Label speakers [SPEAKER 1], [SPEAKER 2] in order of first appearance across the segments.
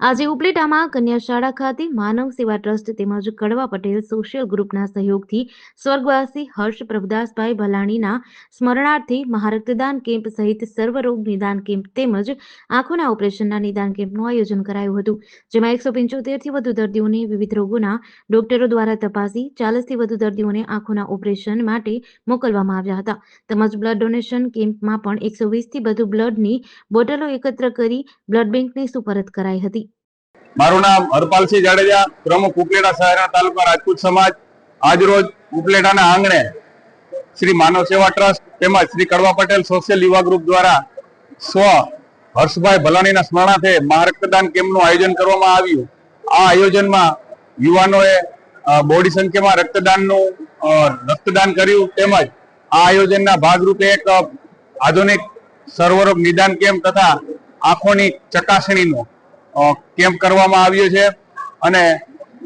[SPEAKER 1] આજે ઉપલેટામાં કન્યા શાળા ખાતે માનવ સેવા ટ્રસ્ટ તેમજ કડવા પટેલ સોશિયલ ગ્રુપના સહયોગથી સ્વર્ગવાસી હર્ષ પ્રભુદાસભાઈ ભલાણીના સ્મરણાર્થે મહારક્તદાન કેમ્પ સહિત સર્વરોગ નિદાન કેમ્પ તેમજ આંખોના ઓપરેશનના નિદાન કેમ્પનું આયોજન કરાયું હતું. જેમાં એકસો પંચોતેરથી વધુ દર્દીઓને વિવિધ રોગોના ડોક્ટરો દ્વારા તપાસી ચાલીસથી વધુ દર્દીઓને આંખોના ઓપરેશન માટે મોકલવામાં આવ્યા હતા. તેમજ બ્લડ ડોનેશન કેમ્પમાં પણ એકસો વીસથી વધુ બ્લડની બોટલો એકત્ર કરી બ્લડ બેંકને સુપરત કરાઈ હતી.
[SPEAKER 2] મારું નામ હરપાલસિંહ જાડેજા, પ્રમુખ ઉપલેટા શહેરના તાલુકા રાજપૂત સમાજ. આજરોજ ઉપલેટાના આંગણે શ્રી માનવ સેવા ટ્રસ્ટ તેમજ શ્રી કડવા પટેલ સોશિયલ યુવા ગ્રુપ દ્વારા સ્વ હર્ષભાઈ ભલાણીના સ્મરણાર્થે મહારક્તદાન કેમ્પનું આયોજન કરવામાં આવ્યું. આ આયોજનમાં યુવાનોએ બોડી સંખ્યામાં રક્તદાનનું રક્તદાન કર્યું તેમજ આ આયોજનના ભાગરૂપે એક આધુનિક સર્વરોગ નિદાન કેમ્પ તથા આંખોની ચકાસણીનો કેમ્પ કરવામાં આવ્યો છે. અને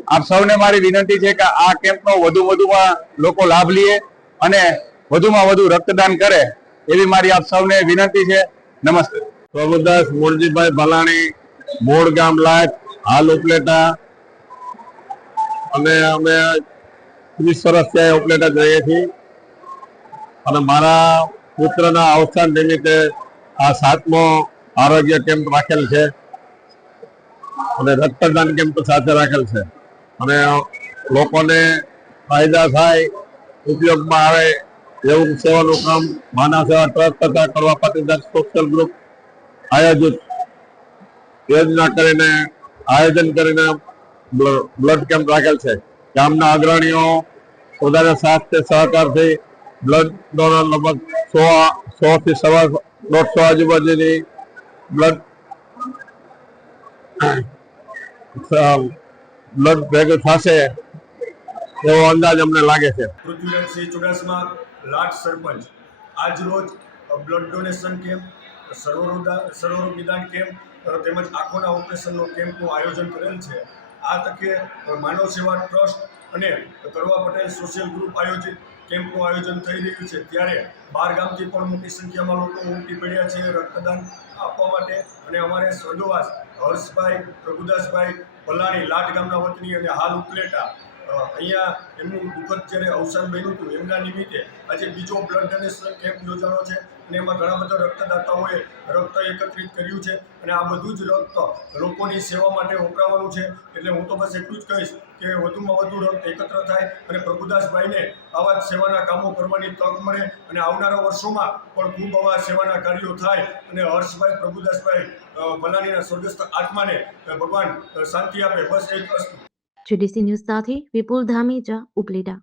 [SPEAKER 2] આપ સૌને મારી વિનંતી છે કે આ કેમ્પનો વધુ વધુમાં લોકો લાભ લે અને વધુમાં વધુ રક્તદાન કરે એવી મારી આપ સૌને વિનંતી છે. નમસ્તે. પ્રભુદાસ મોરજીભાઈ ભલાણી મોડ ગામ લાયક, હાલ ઉપલેટા. અને અમે ત્રીસ વર્ષ ત્યાં ઉપલેટા જઈએ છીએ. અને મારા પુત્રના અવસાન નિમિત્તે આ સાતમો આરોગ્ય કેમ્પ રાખેલ છે. અને રક્તદાન કેમ્પ સાથે રાખેલ છે. અને લોકોને ફાયદા થાય, ઉપયોગમાં આવે એવું સેવાનું કામ માના સેવા ટ્રસ્ટ તથા કરવા પાટીદાર સોશિયલ ગ્રુપ આયોજિત. યોજના કરીને આયોજન કરીને બ્લડ કેમ્પ રાખેલ છે. ગામના અગ્રણીઓ વધારે સાથ સહકારથી બ્લડ ડોનર લગભગ સો સો થી સવા દોઢસો આજુબાજુની બ્લડ બ્લડ ભેગું થશે, એવો અંદાજ અમને લાગે છે.
[SPEAKER 3] પૃથ્વીરાજસિંહ ચુડાસમા, લાટ સરપંચ. આજ રોજ બ્લડ ડોનેશન કેમ્પ સર્વરોગા સર્વરોગ નિદાન કેમ્પ તેમજ આંખોના ઓપરેશનનો કેમ્પનું આયોજન કરેલ છે. આ તકે માનવ સેવા ટ્રસ્ટ અને કરવા પટેલ સોશિયલ ગ્રુપ આયોજિત કેમ્પનું આયોજન થઈ રહ્યું છે. ત્યારે બાર ગામથી પણ મોટી સંખ્યામાં લોકો ઉમટી પડ્યા છે રક્તદાન આપવા માટે. અને અમારે સ્વર્ગવાસ હર્ષભાઈ પ્રભુદાસભાઈ ભલાણી લાટ ગામના વતની અને હાલ ઉપલેટા અહીંયા એમનું દુઃખદ જ્યારે અવસાન બન્યું હતું, એમના નિમિત્તે આજે બીજો બ્લડ ડોનેશન કેમ્પ યોજાનો છે અને એમાં ઘણા બધા રક્તદાતાઓએ રક્ત એકત્રિત કર્યું છે અને આ બધું જ રક્ત લોકોની સેવા માટે વપરાવાનું છે. એટલે હું તો બસ એટલું જ કહીશ કે વધુમાં વધુ રક્ત એકત્ર થાય અને પ્રભુદાસભાઈને આવા જ સેવાના કામો કરવાની તક મળે અને આવનારા વર્ષોમાં પણ ખૂબ આવા સેવાના કાર્યો થાય અને હર્ષભાઈ પ્રભુદાસભાઈ ભલાનીના સ્વર્ગસ્થ આત્માને ભગવાન શાંતિ આપે. બસ એ જ વસ્તુ.
[SPEAKER 1] જીડીસી ન્યૂઝ સાથે વિપુલ ધામેજા ઉપલેટા.